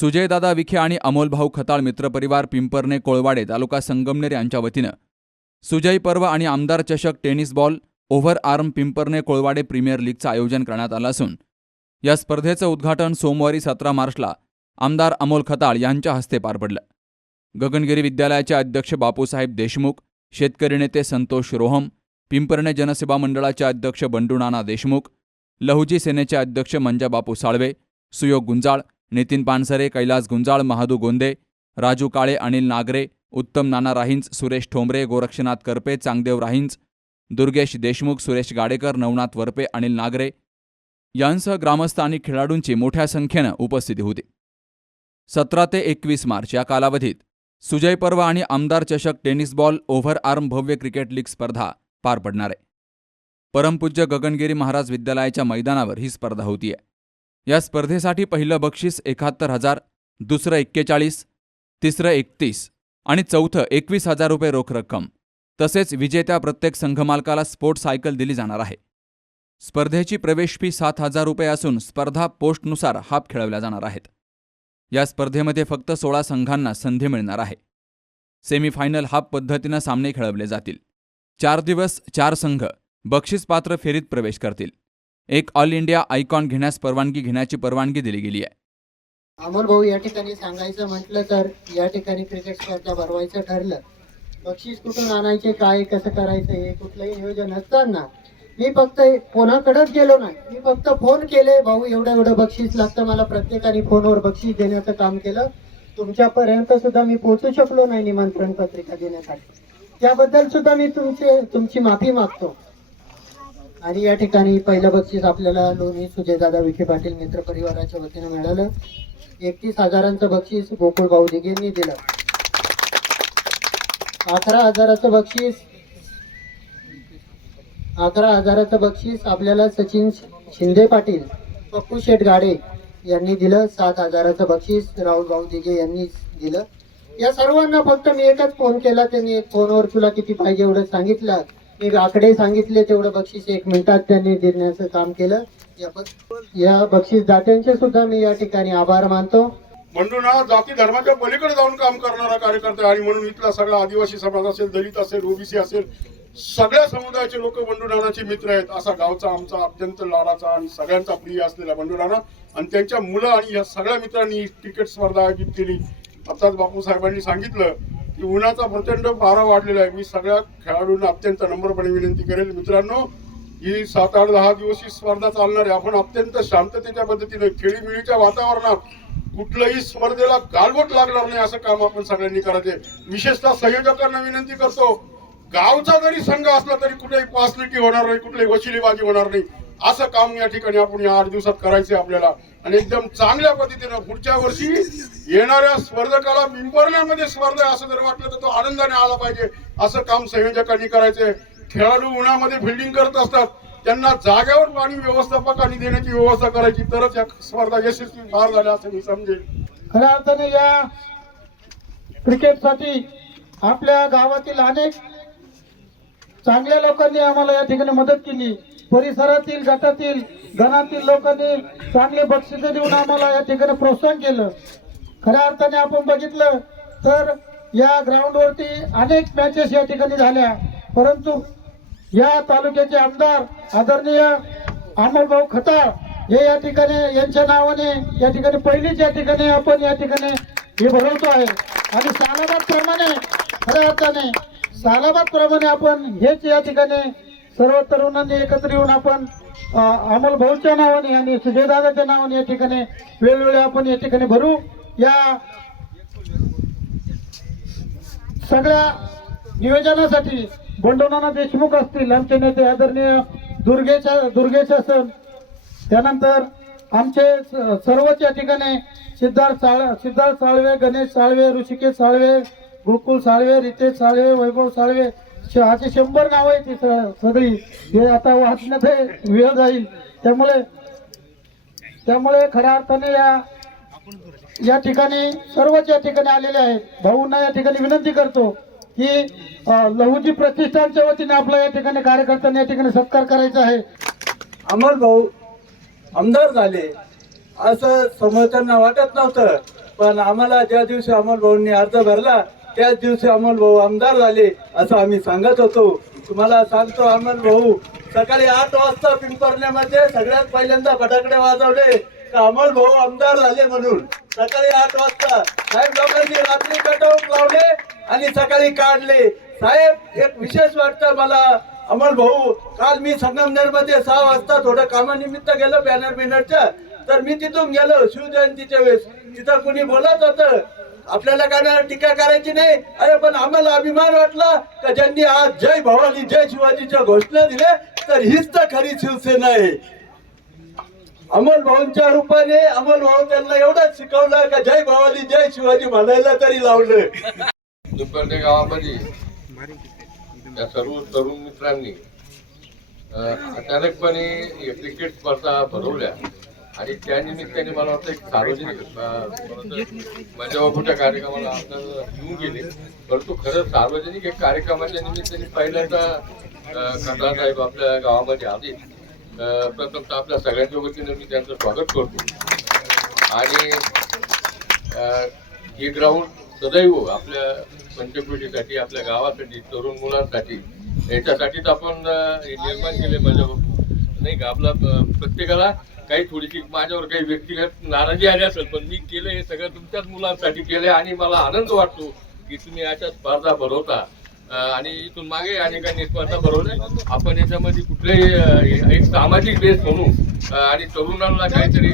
सुजयदादा विखे आणि अमोलभाऊ खताळ मित्रपरिवार पिंपरणे कोळवाडे तालुका संगमनेर यांच्या वतीनं. सुजय पर्व आणि आमदार चषक tennis ball over arm Pimparne Kolwade premier लीगचं आयोजन करण्यात आलं असून या स्पर्धेचं उद्घाटन सोमवारी सतरा मार्चला आमदार अमोल खताळ यांच्या हस्ते पार पडलं. गगनगिरी विद्यालयाचे अध्यक्ष बापूसाहेब देशमुख शेतकरी नेते संतोष रोहम पिंपरणे जनसेवा मंडळाचे अध्यक्ष बंडू नाना देशमुख लहुजी सेनेचे अध्यक्ष मंजाबापू साळवे सुयोग गुंजाळ नितीन पानसरे कैलास गुंजाळ महादू गोंदे राजू काळे अनिल नागरे उत्तम नाना राहींच सुरेश ठोंबरे गोरक्षनाथ करपे चांगदेव राहींच दुर्गेश देशमुख सुरेश गाडेकर नवनाथ वरपे अनिल नागरे यांसह ग्रामस्थ आणि खेळाडूंची मोठ्या संख्येनं उपस्थिती होती. सतरा ते एकवीस मार्च या कालावधीत सुजय पर्व आणि आमदार चषक टेनिस बॉल ओव्हर आर्म भव्य क्रिकेट लीग स्पर्धा पार पडणार आहे. परमपूज्य गगनगिरी महाराज विद्यालयाच्या मैदानावर ही स्पर्धा होतीये. या स्पर्धेसाठी पहिलं बक्षीस एकाहत्तर हजार दुसरं एक्केचाळीस तिसरं एकतीस आणि चौथं एकवीस हजार रुपये रोख रक्कम. तसेच विजेत्या प्रत्येक संघमालकाला स्पोर्ट सायकल दिली जाणार आहे. स्पर्धेची प्रवेश फी सात हजार रुपये असून स्पर्धा पोस्टनुसार हाप खेळवल्या जाणार आहेत. या स्पर्धेमध्ये फक्त सोळा संघांना संधी मिळणार आहे. सेमीफायनल हाप पद्धतीनं सामने खेळवले जातील. चार दिवस चार संघ बक्षीसपात्र फेरीत प्रवेश करतील. एक ऑल इंडिया आयकॉन घेण्यास परवानगी घेण्याची परवानगी दिली गेली आहे. अमोल भाऊ या ठिकाणी सांगायचं म्हटलं तर या ठिकाणी क्रिकेट स्पर्धा भरवायचं ठरलं. बक्षीस कुठून आणायचे काय कसं करायचं हे कुठलंही नियोजन नसताना मी फक्त कोणाकडेच गेलो नाही. मी फक्त फोन केले भाऊ एवढं एवढं बक्षीस लागतं मला प्रत्येकाने फोनवर बक्षीस देण्याचं काम केलं. तुमच्यापर्यंत सुद्धा मी पोहोचू शकलो नाही निमंत्रण पत्रिका देण्यासाठी. त्याबद्दल सुद्धा मी तुमचे तुमची माफी मागतो. आणि या ठिकाणी पहिलं बक्षीस आपल्याला लोणी सुजयदादा विखे पाटील मित्र परिवाराच्या वतीनं मिळालं. एकतीस हजारांचं बक्षीस गोकुळ भाऊ दिघेंनी दिलं. अकरा हजाराचं बक्षीस अकरा हजाराचं बक्षीस आपल्याला सचिन शिंदे पाटील पप्पू शेठ गाडे यांनी दिलं. सात हजाराचं बक्षीस राहुल भाऊ दिघे यांनी दिलं. या सर्वांना फक्त मी एकच फोन केला. त्यांनी एक फोनवर तुला किती पाहिजे एवढं सांगितलं. की आकडे सांगितले तेवढं बक्षीस एक मिनिटात त्यांनी देण्याचं काम केलं. या बक्षीस दात्यांचे सुद्धा मी या ठिकाणी आभार मानतो. म्हणून हा जाती धर्माच्या पलीकडे जाऊन काम करणारा कार्यकर्ता आणि म्हणून इथला सगळा आदिवासी समाज असेल दलित असेल ओबीसी असेल सगळ्या समुदायाचे लोक बंडू मित्र आहेत. असा गावचा आमचा अत्यंत लाडाचा आणि सगळ्यांचा प्रिय असलेला बंडू आणि त्यांच्या मुलं आणि या सगळ्या मित्रांनी ही क्रिकेट स्पर्धा आयोजित केली. आताच बापू साहेबांनी सांगितलं की उन्हाचा प्रचंड पारा वाढलेला आहे. मी सगळ्या खेळाडूंना अत्यंत नम्रपणे विनंती करेल. मित्रांनो ही सात आठ दहा दिवस ही स्पर्धा चालणार आहे. आपण अत्यंत शांततेच्या पद्धतीने खेळीमेळीच्या वातावरणात कुठल्याही स्पर्धेला गालबोट लागणार नाही असं काम आपण सगळ्यांनी करायचे विशेषतः संयोजकांना विनंती करतो गावचा जरी संघ असला तरी कुठेही पासलिटी होणार नाही कुठलीही वशिलेबाजी होणार नाही. असं काम या ठिकाणी आपण या आठ दिवसात करायचे आपल्याला. आणि एकदम चांगल्या पद्धतीनं पुढच्या वर्षी येणाऱ्या स्पर्धकाला मिंबरण्यामध्ये स्पर्धा आहे असं जर वाटलं तर तो आनंदाने आला पाहिजे. असं काम संयोजकांनी करायचंय. खेळाडू उन्हामध्ये फिल्डिंग करत असतात. त्यांना जाग्यावर पाणी व्यवस्थापकांनी देण्याची व्यवस्था करायची. तरच या स्पर्धा यशस्वी पार झाल्या असं मी समजेल. खऱ्या अर्थाने या क्रिकेटसाठी आपल्या गावातील अनेक चांगल्या लोकांनी आम्हाला या ठिकाणी मदत केली. परिसरातील गटातील गणातील लोकांनी चांगले बक्षिस देऊन आम्हाला या ठिकाणी प्रोत्साहन केलं. खऱ्या अर्थाने आपण बघितलं तर या ग्राउंडवरती अनेक मॅचेस या ठिकाणी झाल्या. परंतु या तालुक्याचे आमदार आदरणीय अमोलभाऊ खताळ हे या ठिकाणी यांच्या नावाने या ठिकाणी पहिलीच या ठिकाणी आपण या ठिकाणी हे भरवतो आहे. आणि सालाबाद प्रमाणे अर्थाने सालाबाद प्रमाणे आपण हेच या ठिकाणी सर्व तरुणांनी एकत्र येऊन आपण अमोल भाऊच्या नावाने आणि सुजयदादाच्या नावाने या ठिकाणी वेळोवेळी आपण या ठिकाणी भरू. या सगळ्या नियोजनासाठी बंडोनाना देशमुख असतील आमचे नेते आदरणीय दुर्गेच्या दुर्गेश सण. त्यानंतर आमचे स- सर्वच या ठिकाणी सिद्धार्थ साळ सिद्धार्थ साळवे गणेश साळवे ऋषिकेश साळवे गोकुळ साळवे रितेश साळवे वैभव साळवे श- शंभर नावं आहेत ती स- सगळी. हे आता वाचण्यात वेळ जाईल. त्यामुळे त्यामुळे खऱ्या अर्थाने या या ठिकाणी सर्वच या ठिकाणी आलेले आहेत. भाऊंना या ठिकाणी विनंती करतो की लहूजी प्रतिष्ठानच्या वतीने आपला या ठिकाणी कार्यकर्त्यांना या ठिकाणी सत्कार करायचा आहे. अमर भाऊ आमदार झाले. असं समोरच्यांना वाटत नव्हतं. पण आम्हाला ज्या दिवशी अमर भाऊंनी अर्ज भरला त्याच दिवशी अमोल भाऊ आमदार झाले असं आम्ही सांगत होतो. तुम्हाला सांगतो अमोल भाऊ सकाळी आठ वाजता पिंपरण्यामध्ये सगळ्यात पहिल्यांदा फटाकडे वाजवले का अमोल भाऊ आमदार झाले म्हणून. सकाळी आठ वाजता साहेब लोकांनी रात्री कटआउट लावले आणि सकाळी काढले. साहेब एक विशेष वाटतं मला अमोल भाऊ काल मी संगमनेरमध्ये सहा वाजता थोडं कामानिमित्त गेलो बॅनर बिनरच्या तर मी तिथून गेलो शिवजयंतीच्या वेळेस. तिथं कुणी बोलत होतं आपल्याला काय टीका करायची नाही. अरे पण आम्हाला अभिमान वाटला का ज्यांनी आज जय भवानी जय शिवाजीच्या घोषणा दिल्या तर हीच तर खरी शिवसेना आहे. अमोल भाऊंच्या रूपाने अमोल भाऊ त्यांना एवढंच शिकवलं का जय भवानी जय शिवाजी म्हणायला तरी लावलं. दुपर्णे गावामध्ये या सर्व तरुण मित्रांनी अचानकपणे क्रिकेट स्पर्धा भरवल्या. आणि त्या निमित्ताने मला वाटतं एक सार्वजनिक माझ्या म्हणजे हो, मोठ्या कार्यक्रमाला आपल्याला येऊन गेले. परंतु खरं सार्वजनिक एक कार्यक्रमाच्या निमित्ताने पहिल्यांदा खंडा साहेब आपल्या गावामध्ये आले. प्रथम प्रथमतः आपल्या सगळ्यांच्या वतीनं मी त्यांचं स्वागत करतो. आणि हे ग्राउंड सदैव आपल्या पंचकृषीसाठी आपल्या गावासाठी तरुण मुलांसाठी याच्यासाठीच आपण हे निर्माण केले माझ्या नाही का आपला प्रत्येकाला काही थोडीशी माझ्यावर काही व्यक्तिगत नाराजी आली असेल पण मी केलं हे सगळं तुमच्याच मुलांसाठी केलं आणि मला आनंद वाटतो की तुम्ही अशा स्पर्धा भरवता. आणि इथून मागे अनेकांनी स्पर्धा भरवल्या. आपण याच्यामध्ये कुठलेही एक सामाजिक बेस म्हणून आणि तरुणांना काहीतरी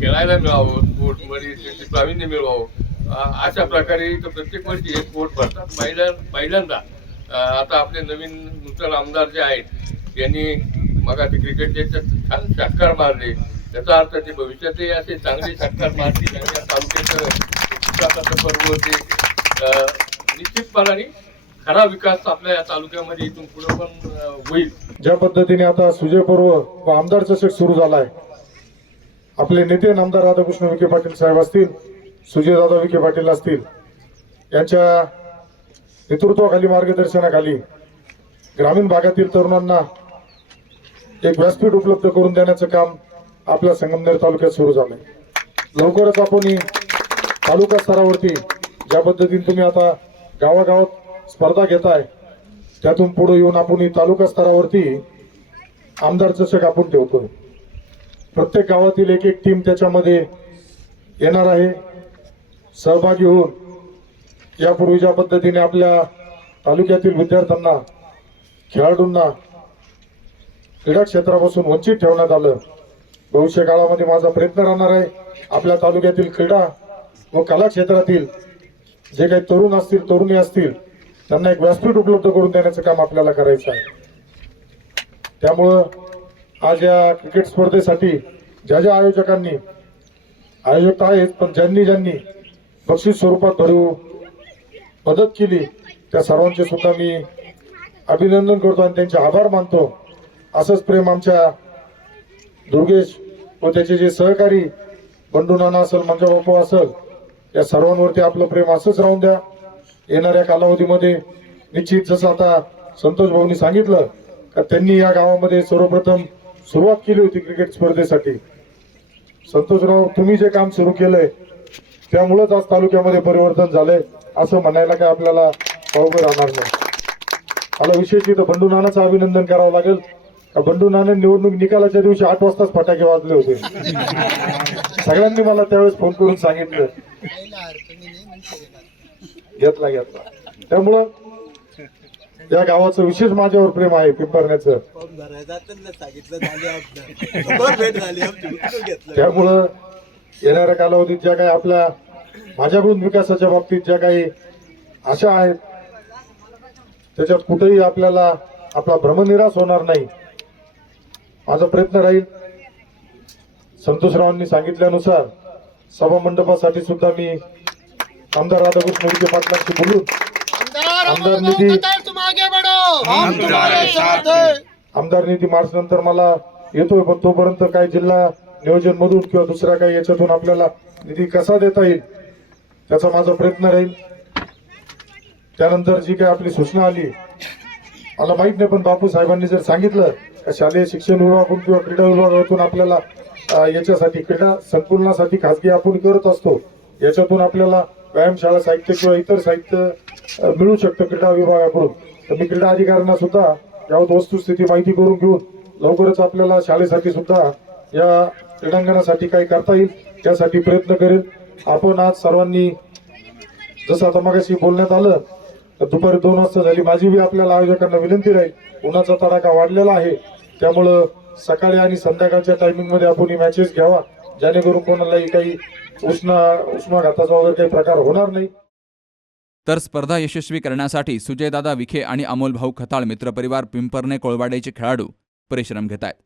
खेळायला मिळावं स्पोर्टमध्ये त्यांचे प्रावीण्य मिळवावं. अशा प्रकारे प्रत्येक वर्षी हे स्पोर्ट भरतात. पहिल्या पहिल्यांदा आता आपले नवीन नूतन आमदार जे आहेत यांनी मग ते क्रिकेटचे छान षटकार मारले. त्याचा अर्थ ते भविष्यातही असे चांगले षटकार मारतील आणि या तालुक्याचं पर्व ते निश्चितपणाने खरा विकास आपल्या या तालुक्यामध्ये इथून पुढे पण होईल. ज्या पद्धतीने आता सुजय पर्व व आमदारचं सेट सुरू झालाय आपले नेते आमदार राधाकृष्ण विखे पाटील साहेब असतील सुजयदादा विखे पाटील असतील यांच्या नेतृत्वाखाली मार्गदर्शनाखाली ग्रामीण भागातील तरुणांना एक व्यासपीठ उपलब्ध करून देण्याचं काम आपल्या संगमनेर तालुक्यात सुरू झालंय. लवकरच आपण ही तालुका स्तरावरती ज्या पद्धतीने तुम्ही आता गावागावात स्पर्धा घेताय त्यातून पुढे येऊन आपण ही तालुका स्तरावरती आमदार चषक आपण ठेवतोय प्रत्येक गावातील एक एक टीम त्याच्यामध्ये येणार आहे. सहभागी होऊन यापूर्वी ज्या पद्धतीने आपल्या तालुक्यातील विद्यार्थ्यांना खेळाडूंना क्रीडा क्षेत्रापासून वंचित ठेवण्यात आलं. भविष्य काळामध्ये माझा प्रयत्न राहणार आहे. आपल्या तालुक्यातील क्रीडा व कला क्षेत्रातील जे काही तरुण असतील तरुणी असतील त्यांना एक व्यासपीठ उपलब्ध करून देण्याचं काम आपल्याला करायचं आहे. त्यामुळं आज या क्रिकेट स्पर्धेसाठी ज्या ज्या आयोजकांनी आयोजक तर पण ज्यांनी ज्यांनी बक्षीस स्वरूपात भरू मदत केली त्या सर्वांचे सुद्धा मी अभिनंदन करतो आणि त्यांचे आभार मानतो. असंच प्रेम आमच्या दुर्गेश व त्याचे जे सहकारी बंडू नाना असेल मंजा बापू असेल या सर्वांवरती आपलं प्रेम असंच राहून द्या. येणाऱ्या कालावधीमध्ये निश्चित जसं आता संतोष भाऊनी सांगितलं का त्यांनी या गावामध्ये सर्वप्रथम सुरुवात केली होती क्रिकेट स्पर्धेसाठी. संतोषराव तुम्ही जे काम सुरू केलंय त्यामुळेच आज तालुक्यामध्ये परिवर्तन झालंय असं म्हणायला काय आपल्याला अवघड राहणार नाही. मला विशेष इथं बंडू नानाचं अभिनंदन करावं लागेल. बंडू नाना निवडणूक निकालाच्या दिवशी आठ वाजताच फटाके वाजले होते. सगळ्यांनी मला त्यावेळेस फोन करून सांगितलं. घेतला घेतला. त्यामुळं या गावाचं विशेष माझ्यावर प्रेम आहे पिंपरण्याचं त्यामुळं येणाऱ्या कालावधीत ज्या काही आपल्या माझ्याकडून विकासाच्या बाबतीत ज्या काही आशा आहेत त्याच्यात कुठेही आपल्याला आपला भ्रमनिराश होणार नाही. माझा प्रयत्न राहील. संतोषरावांनी सांगितल्यानुसार सभा मंडपासाठी सुद्धा मी आमदार राधाकृष्ण विखे पाटलांशी बोलून आमदार निधी आमदार निधी मार्च नंतर मला येतोय पण तोपर्यंत काही जिल्हा नियोजन मधून किंवा दुसऱ्या काही याच्यातून आपल्याला निधी कसा देता येईल त्याचा माझा प्रयत्न राहील. त्यानंतर जी काही आपली सूचना आली मला माहीत नाही पण बापू साहेबांनी जर सांगितलं शालेय शिक्षण विभागातून किंवा क्रीडा विभागातून आपल्याला याच्यासाठी क्रीडा संकुलनासाठी खासगी आपण करत असतो. याच्यातून आपल्याला व्यायामशाळा साहित्य किंवा इतर साहित्य मिळू शकतं क्रीडा विभागाकडून. तर मी क्रीडा अधिकाऱ्यांना सुद्धा यावत वस्तुस्थिती माहिती करून घेऊन लवकरच आपल्याला शाळेसाठी सुद्धा या क्रीडांगणासाठी काही करता येईल त्यासाठी प्रयत्न करेल आपण आज सर्वांनी जसं आता मगाशी बोलण्यात आलं दुपारी दोन वाजता झाली. माझी बी आपल्याला आयोजकांना विनंती राहील उन्हाचा तडाखा वाढलेला आहे. त्यामुळं सकाळी आणि संध्याकाळच्या टायमिंगमध्ये आपण ही मॅचेस घ्यावा. जेणेकरून कोणालाही काही उष्णा उष्माघाताचा वगैरे काही प्रकार होणार नाही. तर स्पर्धा यशस्वी करण्यासाठी सुजयदादा विखे आणि अमोल भाऊ खताळ मित्रपरिवार पिंपरणे कोळवाड्याचे खेळाडू परिश्रम घेत आहेत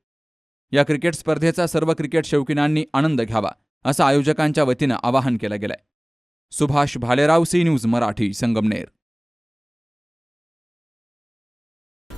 या क्रिकेट स्पर्धेचा सर्व क्रिकेट शौकीनांनी आनंद घ्यावा असं आयोजकांच्या वतीनं आवाहन केलं गेलंय. Subhash Bhalerao C news Marathi Sangamner.